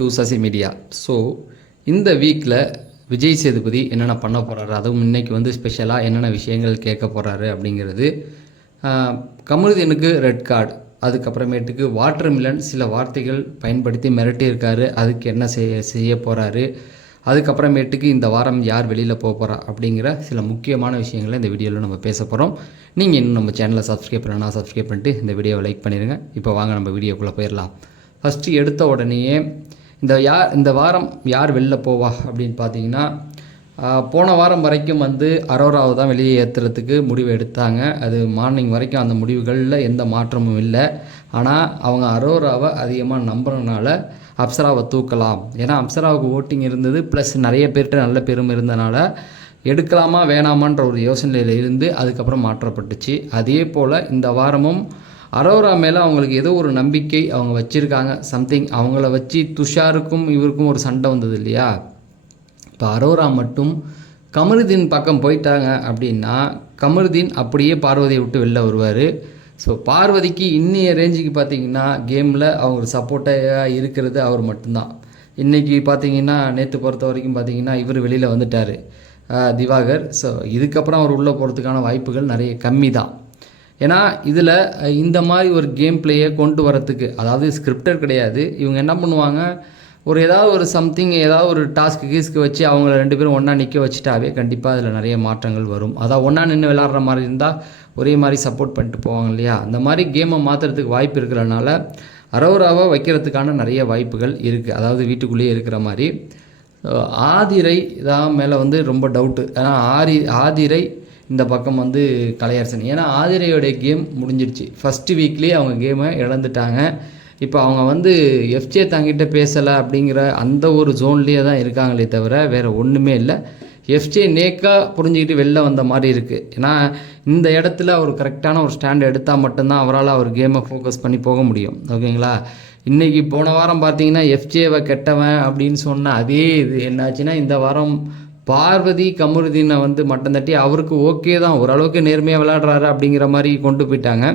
To Sasi media. So இந்த வீக்கில் விஜய் சேதுபதி என்னென்ன பண்ண போகிறாரு, அதுவும் இன்றைக்கி வந்து ஸ்பெஷலாக என்னென்ன விஷயங்கள் கேட்க போகிறாரு அப்படிங்கிறது. கமருதீனுக்கு ரெட் கார்டு, அதுக்கப்புறமேட்டுக்கு வாட்டர் மிலன் சில வார்த்தைகள் பயன்படுத்தி மிரட்டியிருக்காரு, அதுக்கு என்ன செய்ய போகிறாரு, அதுக்கப்புறமேட்டுக்கு இந்த வாரம் யார் வெளியில் போக போகிறா அப்படிங்கிற சில முக்கியமான விஷயங்களை இந்த வீடியோவில் நம்ம பேச போகிறோம். நீங்கள் இன்னும் நம்ம சேனலை சப்ஸ்கிரைப் பண்ணனா சப்ஸ்கிரைப் பண்ணிட்டு இந்த வீடியோவை லைக் பண்ணிடுங்க. இப்போ வாங்க நம்ம வீடியோக்குள்ளே போயிடலாம். ஃபஸ்ட்டு எடுத்த உடனேயே இந்த வாரம் யார் வெளில போவா அப்படின்னு பார்த்தீங்கன்னா, போன வாரம் வரைக்கும் வந்து அரோராவை தான் வெளியே ஏற்றுறதுக்கு முடிவு எடுத்தாங்க. அது மார்னிங் வரைக்கும் அந்த முடிவுகளில் எந்த மாற்றமும் இல்லை. ஆனால் அவங்க அரோராவை அதிகமாக நம்புறதுனால அப்சராவை தூக்கலாம். ஏன்னா அப்சராவுக்கு ஓட்டிங் இருந்தது, ப்ளஸ் நிறைய பேர்கிட்ட நல்ல பெரும் இருந்தனால எடுக்கலாமா வேணாமான்ற ஒரு யோசனையில் இருந்து அதுக்கப்புறம் மாற்றப்பட்டுச்சு. அதே போல் இந்த வாரமும் அரோரா மேலே அவங்களுக்கு ஏதோ ஒரு நம்பிக்கை அவங்க வச்சுருக்காங்க. சம்திங் அவங்கள வச்சு துஷாருக்கும் இவருக்கும் ஒரு சண்டை வந்தது இல்லையா. இப்போ அரோரா மட்டும் கமருதீன் பக்கம் போயிட்டாங்க அப்படின்னா கமருதீன் அப்படியே பார்வதியை விட்டு வெளில வருவார். ஸோ பார்வதிக்கு இன்னைய ரேஞ்சுக்கு பார்த்திங்கன்னா கேமில் அவங்க சப்போர்ட்டாக இருக்கிறது அவர் மட்டும்தான். இன்றைக்கி பார்த்திங்கன்னா நேற்று பொறுத்த வரைக்கும் பார்த்திங்கன்னா இவர் வெளியில் வந்துட்டார், திவாகர். ஸோ இதுக்கப்புறம் அவர் உள்ளே போகிறதுக்கான வாய்ப்புகள் நிறைய கம்மி தான். ஏன்னா இதில் இந்த மாதிரி ஒரு கேம் பிளேயை கொண்டு வரத்துக்கு, அதாவது ஸ்கிரிப்டர் கிடையாது, இவங்க என்ன பண்ணுவாங்க, ஏதாவது ஒரு சம்திங் ஏதாவது ஒரு டாஸ்க்கு வச்சு அவங்கள ரெண்டு பேரும் ஒன்றா நிற்க வச்சுட்டாவே கண்டிப்பாக அதில் நிறைய மாற்றங்கள் வரும். அதாவது ஒன்றா நின்று விளாட்ற மாதிரி இருந்தால் ஒரே மாதிரி சப்போர்ட் பண்ணிட்டு போவாங்க இல்லையா. அந்த மாதிரி கேமை மாற்றுறதுக்கு வாய்ப்பு இருக்கிறனால அரோராவை வைக்கிறதுக்கான நிறைய வாய்ப்புகள் இருக்குது. அதாவது வீட்டுக்குள்ளேயே இருக்கிற மாதிரி. ஆதிரை தான் மேலே வந்து ரொம்ப டவுட்டு. ஏன்னா ஆதிரை இந்த பக்கம் வந்து கலையரசன். ஏன்னா ஆதிரையோடைய கேம் முடிஞ்சிடுச்சு. ஃபஸ்ட்டு வீக்லேயே அவங்க கேமை இழந்துட்டாங்க. இப்போ அவங்க வந்து எஃப்ஜே தங்கிட்ட பேசலை அப்படிங்கிற அந்த ஒரு ஜோன்லேயே தான் இருக்காங்களே தவிர வேறு ஒன்றுமே இல்லை. எஃப்ஜே நேக்காக புரிஞ்சுக்கிட்டு வெளில வந்த மாதிரி இருக்குது. ஏன்னா இந்த இடத்துல அவர் கரெக்டான ஒரு ஸ்டாண்ட் எடுத்தால் மட்டும்தான் அவரால் அவர் கேமை ஃபோக்கஸ் பண்ணி போக முடியும். ஓகேங்களா. இன்றைக்கி போன வாரம் பார்த்தீங்கன்னா எஃப்ஜேவை கெட்டவன் அப்படின்னு சொன்ன அதே இது என்னாச்சுன்னா இந்த வாரம் பார்வதி கமருதீனை வந்து மட்டம் தட்டி அவருக்கு ஓகே தான், ஓரளவுக்கு நேர்மையாக விளையாடுறாரு அப்படிங்கிற மாதிரி கொண்டு போயிட்டாங்க.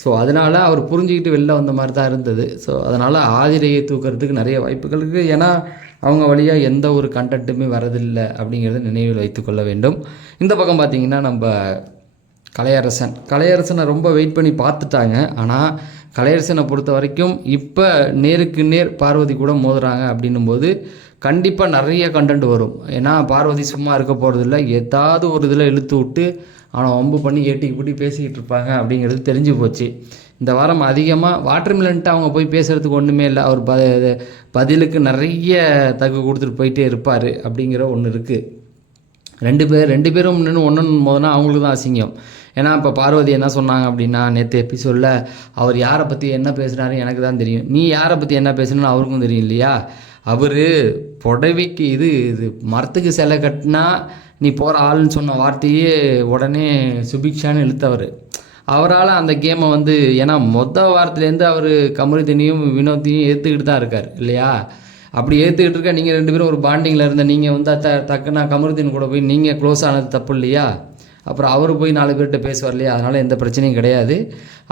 ஸோ அதனால் அவர் புரிஞ்சுக்கிட்டு வெளில வந்த மாதிரி தான் இருந்தது. ஸோ அதனால் ஆதிரையை தூக்கிறதுக்கு நிறைய வாய்ப்புகள் இருக்குது. ஏன்னா அவங்க வழியாக எந்த ஒரு கண்டென்ட்டுமே வரதில்லை அப்படிங்கிறத நினைவில் வைத்துக்கொள்ள வேண்டும். இந்த பக்கம் பார்த்திங்கன்னா நம்ம கலையரசனை ரொம்ப வெயிட் பண்ணி பார்த்துட்டாங்க. ஆனால் கலையரசனை பொறுத்த வரைக்கும் இப்போ நேருக்கு நேர் பார்வதி கூட மோதுறாங்க அப்படின்னும்போது கண்டிப்பாக நிறைய கண்டென்ட் வரும். ஏன்னா பார்வதி சும்மா இருக்க போகிறதில்ல, ஏதாவது ஒரு இதில் இழுத்து விட்டு அவனை வம்பு பண்ணி ஏட்டிக்கு பிடி பேசிக்கிட்டு இருப்பாங்க அப்படிங்கிறது தெரிஞ்சு போச்சு. இந்த வாரம் அதிகமாக வாட்டர் மிலன்ட்டு அவங்க போய் பேசுகிறதுக்கு ஒன்றுமே இல்லை. அவர் பதிலுக்கு நிறைய தகு கொடுத்துட்டு போயிட்டே இருப்பார் அப்படிங்கிற ஒன்று இருக்குது. ரெண்டு பேரும் நின்று ஒன்று போதுனா அவங்களுக்கு தான் அசிங்கம். ஏன்னா இப்போ பார்வதி என்ன சொன்னாங்க அப்படின்னா, நேற்று எபிசோடில் அவர் யாரை பற்றி என்ன பேசுகிறாரு எனக்கு தான் தெரியும், நீ யாரை பற்றி என்ன பேசுனாலும் அவருக்கும் தெரியும் இல்லையா. அவர் புடவைக்கு இது மரத்துக்கு சிலை கட்டினா நீ போகிற ஆள்னு சொன்ன வார்த்தையே உடனே சுபிக்ஷான்னு இழுத்தவர். அவரால் அந்த கேமை வந்து, ஏன்னா வாரத்துலேருந்து அவர் கமருதீனையும் வினோத்தையும் ஏற்றுக்கிட்டு தான் இருக்கார் இல்லையா. அப்படி ஏற்றுக்கிட்டு இருக்க நீங்கள் ரெண்டு பேரும் ஒரு பாண்டிங்கில் இருந்த நீங்கள் வந்து டக்குன்னா கமருதீன் கூட போய் நீங்கள் க்ளோஸ் ஆனது தப்பு இல்லையா. அப்புறம் அவர் போய் 4 பேர்கிட்ட பேசுவார் இல்லையா. அதனால் எந்த பிரச்சனையும் கிடையாது.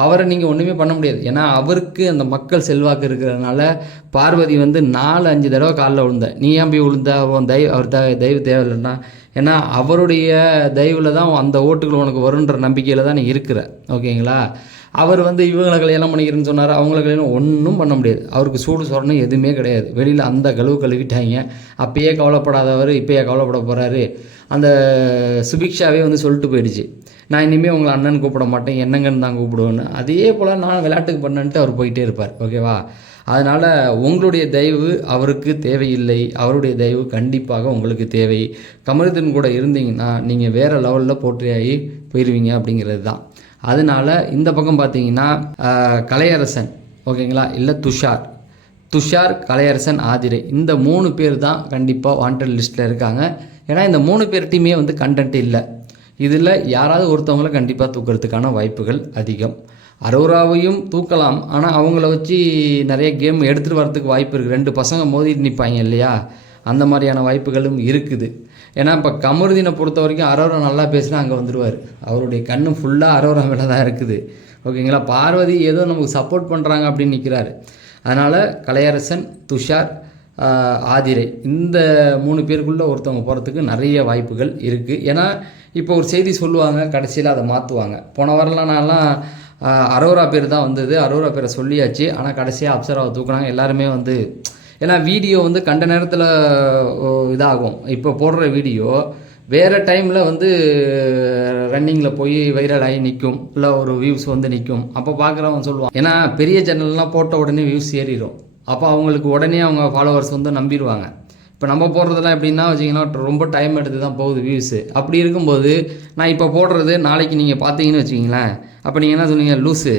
அவரை நீங்கள் ஒன்றுமே பண்ண முடியாது. ஏன்னா அவருக்கு அந்த மக்கள் செல்வாக்கு இருக்கிறதுனால பார்வதி வந்து 4-5 தடவை காலில் விழுந்த, நீ ஏன் போய் விழுந்த, அவன் அவர் தயவு தேவையில்லைன்னா, ஏன்னா அவருடைய தயவில் தான் அந்த ஓட்டுகள் உனக்கு வருன்ற நம்பிக்கையில் தான் நீ இருக்கிற. ஓகேங்களா. அவர் வந்து இவங்களை கல்யாணம் பண்ணிக்கிறேன்னு சொன்னார், அவங்கள கல்யாணம் ஒன்றும் பண்ண முடியாது. அவருக்கு சூடு சொரணம் எதுவுமே கிடையாது. வெளியில் அந்த கழுவிட்டாங்க. அப்பயே கவலைப்படாதவர் இப்போயே கவலைப்பட போகிறாரு. அந்த சுபிக்ஷாவே வந்து சொல்லிட்டு போயிடுச்சு, நான் இனிமேல் உங்களை அண்ணன் கூப்பிட மாட்டேன், என்னங்கன்னு தான் கூப்பிடுவேன்னு. அதே போல் நான் விளையாட்டுக்கு பண்ணன்ட்டு அவர் போயிட்டே இருப்பார். ஓகேவா. அதனால் உங்களுடைய தயவு அவருக்கு தேவையில்லை, அவருடைய தயவு கண்டிப்பாக உங்களுக்கு தேவை. கமருதீன் கூட இருந்தீங்கன்னா நீங்கள் வேறு லெவலில் போற்றியாகி போயிடுவீங்க அப்படிங்கிறது தான். அதனால் இந்த பக்கம் பார்த்தீங்கன்னா கலையரசன், ஓகேங்களா, இல்லை துஷார் கலையரசன் ஆதிரை, இந்த 3 பேர் தான் கண்டிப்பாக வாண்டட் லிஸ்ட்டில் இருக்காங்க. ஏன்னா இந்த 3 பேர்ட்டையுமே வந்து கண்டென்ட் இல்லை. இதில் யாராவது ஒருத்தவங்களை கண்டிப்பாக தூக்கிறதுக்கான வாய்ப்புகள் அதிகம். அரோராவையும் தூக்கலாம், ஆனால் அவங்கள வச்சு நிறைய கேம் எடுத்துகிட்டு வரதுக்கு வாய்ப்பு இருக்குது. 2 பசங்க மோதிட்டு நிற்பாங்க இல்லையா, அந்த மாதிரியான வாய்ப்புகளும் இருக்குது. ஏன்னா இப்போ கமருதீனை பொறுத்த வரைக்கும் அரோரா நல்லா பேசினா அங்கே வந்துடுவார். அவருடைய கண்ணு ஃபுல்லாக அரோரா மேலே தான் இருக்குது. ஓகேங்களா. பார்வதி ஏதோ நமக்கு சப்போர்ட் பண்ணுறாங்க அப்படின்னு நிற்கிறாரு. அதனால் கலையரசன், துஷார், ஆதிரை இந்த 3 பேருக்குள்ளே ஒருத்தவங்க போகிறதுக்கு நிறைய வாய்ப்புகள் இருக்குது. ஏன்னா இப்போ ஒரு செய்தி சொல்லுவாங்க, கடைசியில் அதை மாற்றுவாங்க. போன வாரம்லாம் நான்லாம் அரோரா பேர் தான் வந்தது, அரோரா பேரை சொல்லியாச்சு. ஆனால் கடைசியாக அப்சராவை தூக்குனாங்க. எல்லாருமே வந்து ஏன்னா வீடியோ வந்து கண்ட நேரத்தில் இதாகும். இப்போ போடுற வீடியோ வேறு டைமில் வந்து ரன்னிங்கில் போய் வைரல் ஆகி நிற்கும், இல்லை ஒரு வியூஸ் வந்து நிற்கும். அப்போ பார்க்குறவன் சொல்லுவான், ஏன்னா பெரிய சேனல்லாம் போட்ட உடனே வியூஸ் ஏறிடும். அப்போ அவங்களுக்கு உடனே அவங்க ஃபாலோவர்ஸ் வந்து நம்பிடுவாங்க. இப்போ நம்ம போடுறதெல்லாம் எப்படின்னா வச்சிங்கன்னா ரொம்ப டைம் எடுத்து தான் போகுது வியூஸு. அப்படி இருக்கும்போது நான் இப்போ போடுறது நாளைக்கு நீங்கள் பார்த்தீங்கன்னு வச்சிங்களேன், அப்போ நீங்கள் என்ன சொன்னீங்க, லூஸு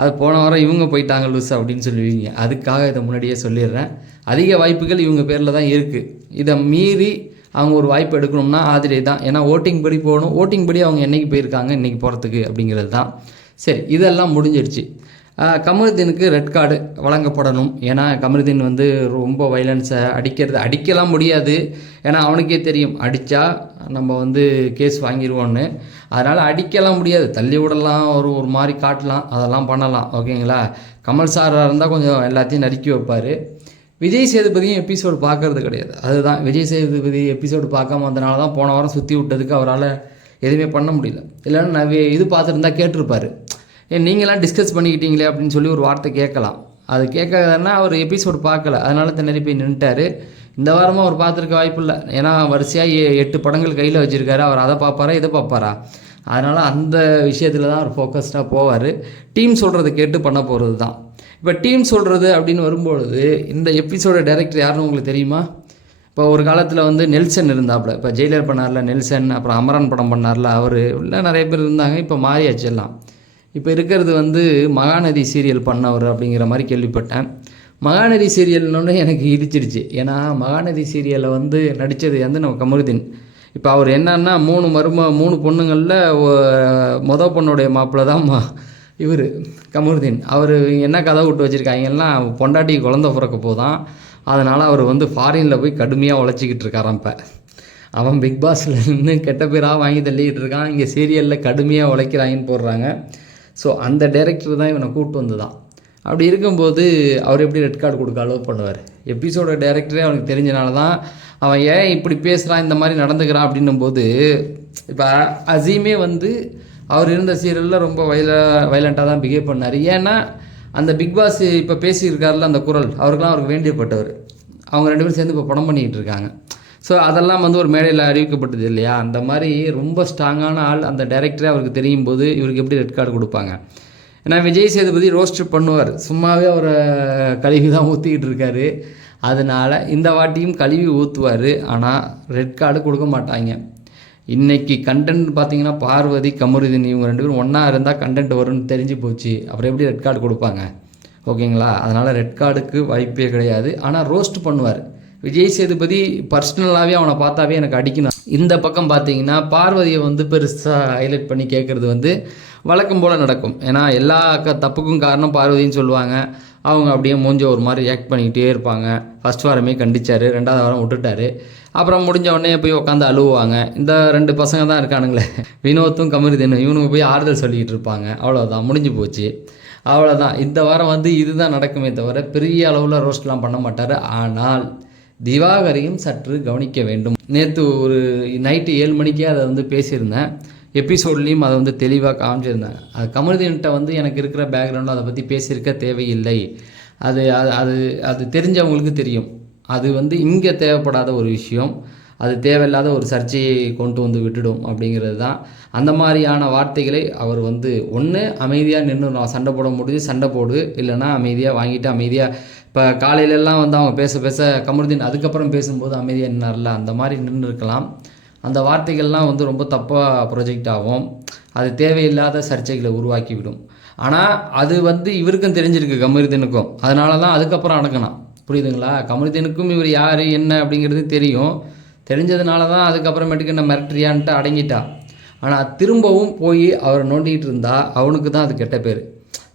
அது போன வாரம் இவங்க போயிட்டாங்க லூஸு அப்படின்னு சொல்லுவீங்க. அதுக்காக இதை முன்னாடியே சொல்லிடுறேன். அதிக வாய்ப்புகள் இவங்க பேரில் தான் இருக்குது. இதை மீறி அவங்க ஒரு வாய்ப்பு எடுக்கணும்னா ஆதிரை தான். ஏன்னா ஓட்டிங் படி போகணும், ஓட்டிங் படி அவங்க என்றைக்கு போயிருக்காங்க இன்றைக்கி போகிறதுக்கு அப்படிங்கிறது தான். சரி, இதெல்லாம் முடிஞ்சிடுச்சு. கமருதீனுக்கு ரெட் கார்டு வழங்கப்படணும். ஏன்னா கமருதீன் வந்து ரொம்ப வைலன்ஸை அடிக்கலாம் முடியாது. ஏன்னா அவனுக்கே தெரியும் அடித்தா நம்ம வந்து கேஸ் வாங்கிடுவோன்னு. அதனால் அடிக்கலாம் முடியாது, தள்ளி விடலாம், ஒரு மாதிரி காட்டலாம், அதெல்லாம் பண்ணலாம். ஓகேங்களா? கமல் சாராக இருந்தால் கொஞ்சம் எல்லாத்தையும் நறுக்கி வைப்பார். விஜய் சேதுபதியும் எபிசோடு பார்க்கறது கிடையாது. அதுதான், விஜய் சேதுபதி எபிசோடு பார்க்காம வந்தனால தான் போன வாரம் சுற்றி விட்டதுக்கு அவரால் எதுவுமே பண்ண முடியல. இல்லைன்னா நான் இது பார்த்துருந்தா கேட்டிருப்பார், நீங்களாம் டிஸ்கஸ் பண்ணிக்கிட்டீங்களே அப்படின்னு சொல்லி ஒரு வார்த்தை கேட்கலாம். அது கேட்காதன்னா அவர் எபிசோடு பார்க்கல, அதனால திணறி போய் நின்றுட்டார். இந்த வாரமாக அவர் பார்த்துருக்க வாய்ப்பு இல்லை. ஏன்னா வரிசையாக 8 படங்கள் கையில் வச்சுருக்காரு. அவர் அதை பார்ப்பாரா இதை பார்ப்பாரா? அதனால் அந்த விஷயத்தில் தான் அவர் ஃபோக்கஸ்டாக போவார். டீம் சொல்கிறத கேட்டு பண்ண போகிறது தான். இப்போ டீம் சொல்கிறது அப்படின்னு வரும்பொழுது இந்த எபிசோட டைரக்டர் யாருன்னு உங்களுக்கு தெரியுமா? இப்போ ஒரு காலத்தில் வந்து நெல்சன் இருந்தாப்புல. இப்போ ஜெயிலர் பண்ணார்ல நெல்சன், அப்புறம் அமரன் படம் பண்ணார்ல அவர், இல்லை நிறைய பேர் இருந்தாங்க. இப்போ மாறியாச்சு எல்லாம். இப்போ இருக்கிறது வந்து மகாநதி சீரியல் பண்ணவர் அப்படிங்கிற மாதிரி கேள்விப்பட்டேன். மகாநதி சீரியல்னு எனக்கு இடிச்சிடுச்சு. ஏன்னா மகாநதி சீரியலில் வந்து நடித்தது வந்து நம்ம கமருதீன். இப்போ அவர் என்னன்னா 3 பொண்ணுங்களில் மொதல் பொண்ணுடைய மாப்பிள்ளை தான் இவர் கமருதீன். அவர் என்ன கதை விட்டு வச்சுருக்காங்கன்னா பொண்டாட்டி குழந்தை பிறக்க போதான், அதனால் அவர் வந்து ஃபாரினில் போய் கடுமையாக உழைச்சிக்கிட்டு இருக்காராம். இப்போ அவன் பிக் பாஸில் நின்று கெட்ட பேராக வாங்கி தள்ளிக்கிட்டு இருக்கான், இங்கே சீரியலில் கடுமையாக உழைக்கிறாங்கன்னு போடுறாங்க. ஸோ அந்த டைரக்டர் தான் இவனை கூப்பிட்டு வந்து தான். அப்படி இருக்கும்போது அவர் எப்படி ரெட் கார்டு கொடுக்க அலோவ் பண்ணுவார்? எபிசோட டைரக்டரே அவனுக்கு தெரிஞ்சனால தான் அவன் ஏன் இப்படி பேசுகிறான், இந்த மாதிரி நடந்துக்கிறான் அப்படின்னும் போது, இப்போ அசீமே வந்து அவர் இருந்த சீரியலில் ரொம்ப வைலண்ட்டாக தான் பிஹேவ் பண்ணார். ஏன்னா அந்த பிக் பாஸ் இப்போ பேசியிருக்காருல அந்த குரல், அவருக்கு வேண்டியப்பட்டவர். அவங்க 2 பேரும் சேர்ந்து இப்போ படம் பண்ணிக்கிட்டு இருக்காங்க. ஸோ அதெல்லாம் வந்து ஒரு மேடையில் அறிவிக்கப்பட்டது இல்லையா? அந்த மாதிரி ரொம்ப ஸ்ட்ராங்கான ஆள் அந்த டைரக்டரே அவருக்கு தெரியும் போது இவருக்கு எப்படி ரெட் கார்டு கொடுப்பாங்க? ஏன்னா விஜய் சேதுபதி ரோஸ்ட் பண்ணுவார், சும்மாவே அவரை கழுவி தான் ஊற்றிக்கிட்டு இருக்காரு. அதனால் இந்த வாட்டியும் கழுவி ஊற்றுவார், ஆனால் ரெட் கார்டு கொடுக்க மாட்டாங்க. இன்றைக்கி கண்டென்ட் பார்த்தீங்கன்னா பார்வதி, கமருதீன் இவங்க 2 பேரும் ஒன்றா இருந்தால் கண்டென்ட் வரும்னு தெரிஞ்சு போச்சு. அப்புறம் எப்படி ரெட் கார்டு கொடுப்பாங்க? ஓகேங்களா? அதனால் ரெட் கார்டுக்கு வாய்ப்பே கிடையாது. ஆனால் ரோஸ்ட் பண்ணுவார். விஜய் சேதுபதி பர்சனலாகவே அவனை பார்த்தாவே எனக்கு அடிக்கணும். இந்த பக்கம் பார்த்தீங்கன்னா பார்வதியை வந்து பெருசாக ஹைலைட் பண்ணி கேட்குறது வந்து வழக்கம் போல் நடக்கும். ஏன்னா எல்லா தப்புக்கும் காரணம் பார்வதின்னு சொல்லுவாங்க. அவங்க அப்படியே மூஞ்ச ஒரு மாதிரி ரியாக்ட் பண்ணிக்கிட்டே இருப்பாங்க. ஃபஸ்ட் வாரமே கண்டிச்சார், 2வது வாரம் விட்டுட்டார். அப்புறம் முடிஞ்ச உடனே போய் உட்காந்து அழுவாங்க. இந்த 2 பசங்க தான் இருக்கானுங்களே, வினோத்தும் கமருதீனும், இவனுக்கு போய் ஆறுதல் சொல்லிக்கிட்டு இருப்பாங்க. அவ்வளோதான், முடிஞ்சு போச்சு. அவ்வளோதான். இந்த வாரம் வந்து இதுதான் நடக்குமே தவிர பெரிய அளவில் ரோஸ்ட்லாம் பண்ண மாட்டார். ஆனால் திவாகரையும் சற்று கவனிக்க வேண்டும். நேற்று ஒரு நைட்டு 7 மணிக்கே அதை வந்து பேசியிருந்தேன். எபிசோட்லேயும் அதை வந்து தெளிவாக காமிச்சிருந்தேன். அது கமருதீன்கிட்ட வந்து எனக்கு இருக்கிற பேக்ரவுண்டில் அதை பற்றி பேசியிருக்க தேவையில்லை. அது அது அது தெரிஞ்சவங்களுக்கு தெரியும். அது வந்து இங்கே தேவைப்படாத ஒரு விஷயம், அது தேவையில்லாத ஒரு சர்ச்சையை கொண்டு வந்து விட்டுடும் அப்படிங்கிறது தான். அந்த மாதிரியான வார்த்தைகளை அவர் வந்து ஒன்று அமைதியாக நின்று சண்டை போட முடியுது சண்டை போடு, இல்லைனா அமைதியாக வாங்கிட்டு அமைதியாக. இப்போ காலையிலலாம் வந்து அவங்க பேச கமருதீன் அதுக்கப்புறம் பேசும்போது அமைதியாக நின்னார்ல, அந்த மாதிரி நின்று இருக்கலாம். அந்த வார்த்தைகள்லாம் வந்து ரொம்ப தப்பாக ப்ரொஜெக்ட் ஆகும். அது தேவையில்லாத சர்ச்சைகளை உருவாக்கிவிடும். ஆனால் அது வந்து இவருக்கும் தெரிஞ்சிருக்கு, கமருதீனுக்கும். அதனால தான் அதுக்கப்புறம் அடங்கினான். புரியுதுங்களா? கமருதீனுக்கும் இவர் யார் என்ன அப்படிங்கிறது தெரியும். தெரிஞ்சதுனால தான் அதுக்கப்புறமேட்டுக்கு என்ன மிரட்டரியான்ட்டு அடங்கிட்டா. ஆனால் திரும்பவும் போய் அவரை நோண்டிக்கிட்டு இருந்தால் அவனுக்கு தான் அது கெட்ட பேர்.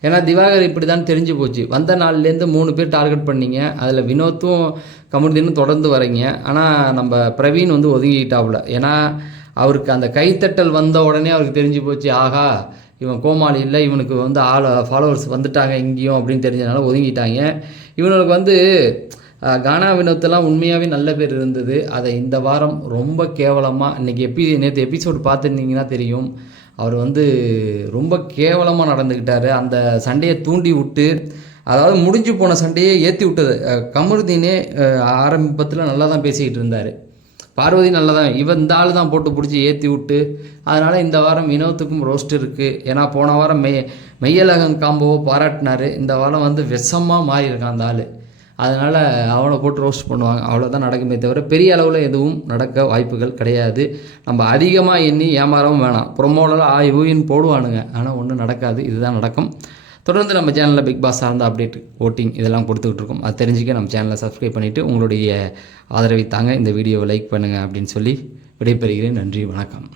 ஏன்னா திவாகர் இப்படி தான் தெரிஞ்சு போச்சு. வந்த நாள்லேருந்து 3 பேர் டார்கெட் பண்ணிங்க. அதில் வினோத்தும் கமருதீனும் தொடர்ந்து வரீங்க. ஆனால் நம்ம பிரவீன் வந்து ஒதுங்கிட்டாப்புல. ஏன்னா அவருக்கு அந்த கைத்தட்டல் வந்த உடனே அவருக்கு தெரிஞ்சு போச்சு, ஆகா இவன் கோமாளி இல்லை, இவனுக்கு வந்து ஃபாலோவர்ஸ் வந்துட்டாங்க இங்கேயும் அப்படின்னு தெரிஞ்சதுனால ஒதுங்கிட்டாங்க. இவனுக்கு வந்து கானா வினோத்தெல்லாம் உண்மையாகவே நல்ல பேர் இருந்தது. அதை இந்த வாரம் ரொம்ப கேவலமாக இன்றைக்கி நேற்று எபிசோடு பார்த்துருந்தீங்கன்னா தெரியும். அவர் வந்து ரொம்ப கேவலமாக நடந்துக்கிட்டார். அந்த சண்டையை தூண்டி விட்டு, அதாவது முடிஞ்சு போன சண்டையை ஏற்றி விட்டது. கமருதீனே ஆரம்பத்தில் நல்லா தான் பேசிக்கிட்டு இருந்தார். பார்வதி நல்லா தான், இந்த ஆள் தான் போட்டு பிடிச்சி ஏற்றி விட்டு, அதனால் இந்த வாரம் வினோத்துக்கும் ரோஸ்ட் இருக்குது. ஏன்னா போன வாரம் மெய்யழகன் காம்போவை பாராட்டினார். இந்த வாரம் வந்து விஷமாக மாறி இருக்கான் அந்த ஆள். அதனால் அவனை போட்டு ரோஸ்ட் பண்ணுவாங்க. அவ்வளோதான் நடக்குமே தவிர பெரிய அளவில் எதுவும் நடக்க வாய்ப்புகள் கிடையாது. நம்ம அதிகமாக எண்ணி ஏமாறவும் வேணாம். ப்ரொமோவில் ஊயின்னு போடுவானுங்க, ஆனால் ஒன்றும் நடக்காது. இதுதான் நடக்கும். தொடர்ந்து நம்ம சேனலில் பிக் பாஸ் சார்ந்த அப்டேட், ஓட்டிங் இதெல்லாம் கொடுத்துக்கிட்டு இருக்கோம். அது தெரிஞ்சுக்க நம்ம சேனலை சப்ஸ்கிரைப் பண்ணிவிட்டு உங்களுடைய ஆதரவை தாங்க. இந்த வீடியோவை லைக் பண்ணுங்கள் அப்படின்னு சொல்லி விடைபெறுகிறேன். நன்றி, வணக்கம்.